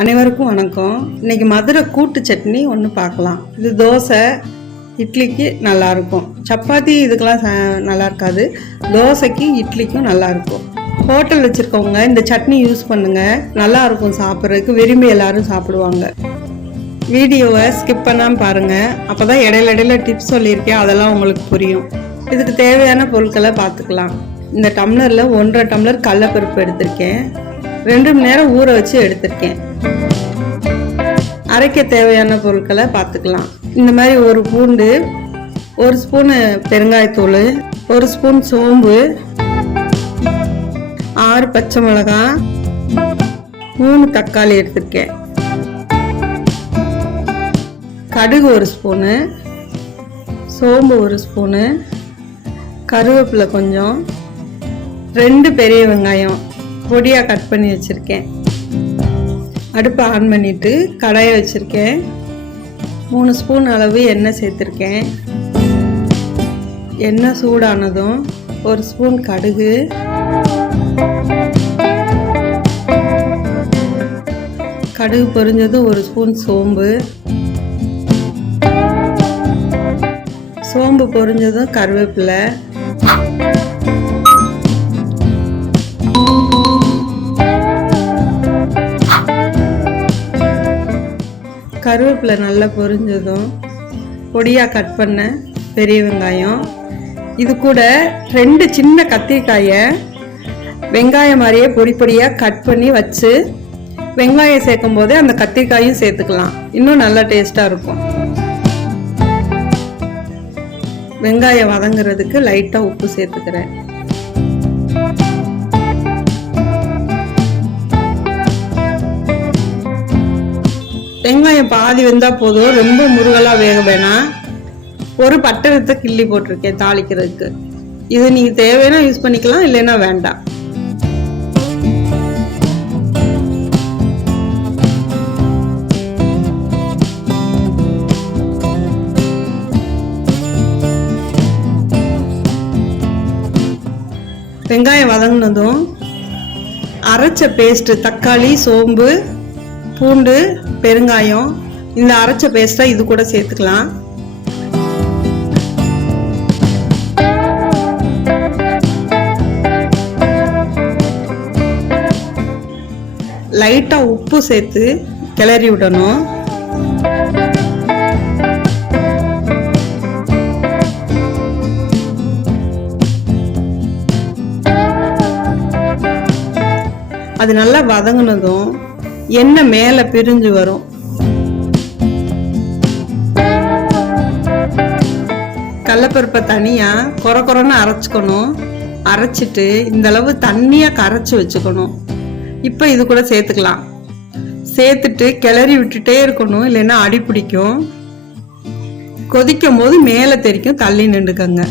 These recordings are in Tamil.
அனைவருக்கும் வணக்கம். இன்னைக்கு மதுரை கூட்டு சட்னி ஒன்று பார்க்கலாம். இது தோசை இட்லிக்கு நல்லாயிருக்கும், சப்பாத்தி இதுக்கெல்லாம் நல்லா இருக்காது. தோசைக்கு இட்லிக்கும் நல்லாயிருக்கும். ஹோட்டல் வச்சுருக்கவங்க இந்த சட்னி யூஸ் பண்ணுங்கள், நல்லாயிருக்கும் சாப்பிட்றதுக்கு, விரும்பி எல்லாரும் சாப்பிடுவாங்க. வீடியோவை ஸ்கிப் பண்ணாமல் பாருங்கள், அப்போ தான் இடையில டிப்ஸ் சொல்லியிருக்கேன், அதெல்லாம் உங்களுக்கு புரியும். இதுக்கு தேவையான பொருட்களை பார்த்துக்கலாம். இந்த டம்ளரில் 1.5 டம்ளர் கடலைப்பருப்பு எடுத்திருக்கேன். 2 மணி நேரம் ஊற வச்சு எடுத்திருக்கேன். அரைக்க தேவையான பொருட்களை பார்த்துக்கலாம். இந்த மாதிரி ஒரு பூண்டு, 1 ஸ்பூனு பெருங்காயத்தூள், 1 ஸ்பூன் சோம்பு, 6 பச்சை மிளகாய், 3 தக்காளி எடுத்திருக்கேன். கடுகு 1 ஸ்பூனு, சோம்பு 1 ஸ்பூனு, கருவேப்பிலை கொஞ்சம், 2 பெரிய வெங்காயம் பொடியாக கட் பண்ணி வச்சுருக்கேன். அடுப்பை ஆன் பண்ணிவிட்டு கடாயை வச்சுருக்கேன். 3 ஸ்பூன் அளவு எண்ணெய் சேர்த்துருக்கேன். எண்ணெய் சூடானதும் 1 ஸ்பூன் கடுகு, கடுகு பொரிஞ்சதும் 1 ஸ்பூன் சோம்பு, சோம்பு பொரிஞ்சதும் கருவேப்பிலை, கருவேப்பிலை நல்லா பொரிஞ்சதும் பொடியாக கட் பண்ண பெரிய வெங்காயம், இது கூட 2 சின்ன கத்திரிக்காயை வெங்காயம் மாதிரியே பொடியாக கட் பண்ணி வச்சு வெங்காயம் சேர்க்கும் போதே அந்த கத்திரிக்காயும் சேர்த்துக்கலாம், இன்னும் நல்லா டேஸ்ட்டாக இருக்கும். வெங்காயம் வதங்குறதுக்கு லைட்டாக உப்பு சேர்த்துக்கிறேன். வெங்காயம் பாதி வெந்தால் போதும், ரொம்ப முருகலாக வேக வேணாம். ஒரு பட்டை கிள்ளி போட்டிருக்கேன் தாளிக்கிறதுக்கு. இது நீங்கள் தேவைன்னா யூஸ் பண்ணிக்கலாம், இல்லைன்னா வேண்டாம். வெங்காயம் வதங்கினதும் அரைச்ச பேஸ்ட்டு, தக்காளி, சோம்பு, பூண்டு, பெருங்காயம், இந்த அரைச்ச பேஸ்ட்டை இது கூட சேர்த்துக்கலாம். லைட்டா உப்பு சேர்த்து கிளறி விடணும். அது நல்லா வதங்கினதும் எண்ணெய் மேலே பிரிஞ்சு வரும். கடலைப்பருப்பை தனியாக கொரன்னு அரைச்சிக்கணும். அரைச்சிட்டு இந்த அளவு தண்ணியாக கரைச்சி வச்சுக்கணும். இப்போ இது கூட சேர்த்துக்கலாம். சேர்த்துட்டு கிளறி விட்டுட்டே இருக்கணும், இல்லைன்னா அடி பிடிக்கும். கொதிக்கும் போது மேலே தெரிக்கும், தள்ளி நின்றுக்கங்க.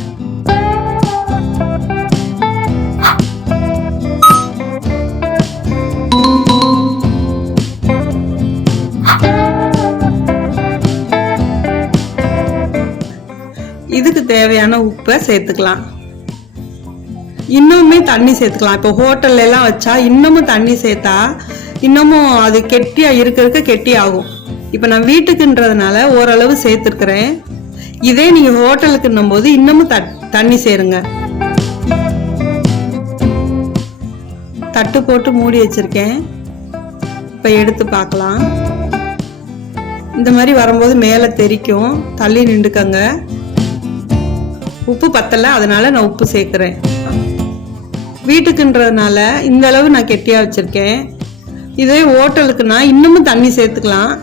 இதுக்கு தேவையான உப்பை சேர்த்துக்கலாம். இன்னுமே தண்ணி சேர்த்துக்கலாம். இப்போ ஹோட்டல்ல எல்லாம் வச்சா இன்னமும் தண்ணி சேர்த்தா இன்னமும் அது கெட்டியா இருக்கிறதுக்கு கெட்டி ஆகும். இப்போ நான் வீட்டுக்குன்றதுனால ஓரளவு சேர்த்துருக்கிறேன். இதே நீங்க ஹோட்டலுக்குன்னும் போது இன்னமும் தண்ணி சேருங்க. தட்டு போட்டு மூடி வச்சிருக்கேன். இப்போ எடுத்து பார்க்கலாம். இந்த மாதிரி வரும்போது மேலே தெரிக்கும், தள்ளி நின்றுக்கங்க. உப்பு பத்தலை, அதனால நான் உப்பு சேர்க்குறேன். வீட்டுக்குன்றதுனால இந்த அளவு நான் கெட்டியாக வச்சுருக்கேன். இதே ஹோட்டலுக்குன்னா இன்னமும் தண்ணி சேர்த்துக்கலாம்.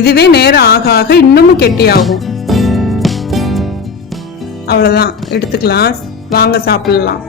இதுவே நேரம் ஆக ஆக இன்னமும் கெட்டியாகும். அவ்வளோதான், எடுத்துக்கலாம். வாங்க சாப்பிடலாம்.